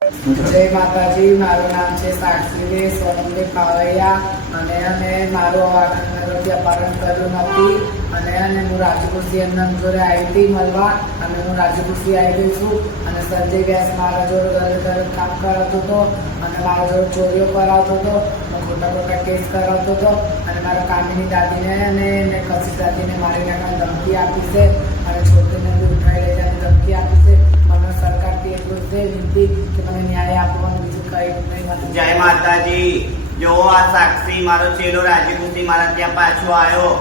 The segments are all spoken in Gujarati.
જય માતાજી, મારું નામ છે સાક્ષી સોનમજી પાવૈયા અને મારું નગરથી અપહરણ કર્યું નથી અને હું રાજપુરથી એમના જોડે આવી હતી મળવા અને હું રાજપુરથી આવી ગઈ છું અને સંજય વ્યાસ મારા જોડે ઘરે કામ કરાવતો હતો અને મારા જોડે ચોરીઓ કરાવતો હતો, ખોટા ખોટા કેસ કરાવતો હતો અને મારા કામીની દાદીને અને મેં કશી દાદીને મારી નાખવાની ધમકી આપી છે અને છોકરીને બી ઉઠાઈ લઈ જવાની ધમકી આપી છે. મને સરકારથી એટલું છે વિનંતી કે મને ન્યાય આપવાનું, બીજું કંઈ નહીં. જય માતાજી. જો આ સાક્ષી મારો ચેલો રાજપૂતી મારા ત્યાં પાછો આવ્યો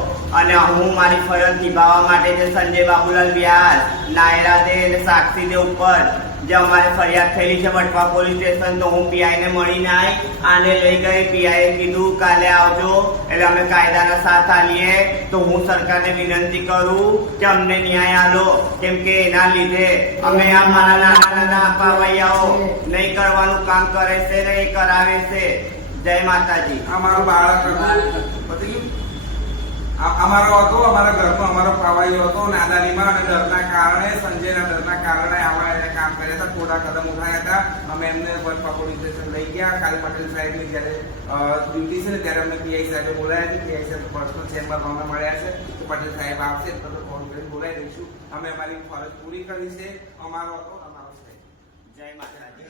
અને હું મારી ફરજ નિભાવવા માટે જે સંજય બાબુલાલ વ્યાસ નાયરા દે સાક્ષી દે ઉપર જે અમારે ફરિયાદ થયેલી છે વટવા પોલીસ સ્ટેશન, તો હું પીઆઈ ને મળીને આવી, આને લઈ ગઈ. પીઆઈએ કીધું કાલે આવજો, એટલે અમે કાયદાના સાથ આલીએ. તો હું સરકારને વિનંતી કરું કે અમને ન્યાય આલો, કેમ કે એના લીધે અમે આ મારા નાના નાના પાવૈયાઓ નહીં કરવાનું કામ કરે છે ને એ કરાવે છે. જય માતાજી. અમારો બાળક અમારો હતો, અમારા ઘરનો અમારો પાવાયો હતો નાદારીમાં અને ડરના કારણે, સંજયના ડરના કારણે આવા એને કામ કર્યા હતા, થોડા કદમ ઉઠાયા હતા. અમે એમને વટવા પોલીસ સ્ટેશન લઈ ગયા. કાલે પટેલ સાહેબની જ્યારે ડ્યુટી છે ને ત્યારે અમને પીઆઈ સાહેબે બોલાયા છે. પીઆઈ સાહેબ પર્સનલ ચેમ્બરમાં અમે મળ્યા છે. તો પટેલ સાહેબ આવશે તો ફોન કરીને બોલાવી દઈશું. અમે અમારી ફરજ પૂરી કરી છે. અમારો હતો અમારો સાહેબ. જય માતાજી.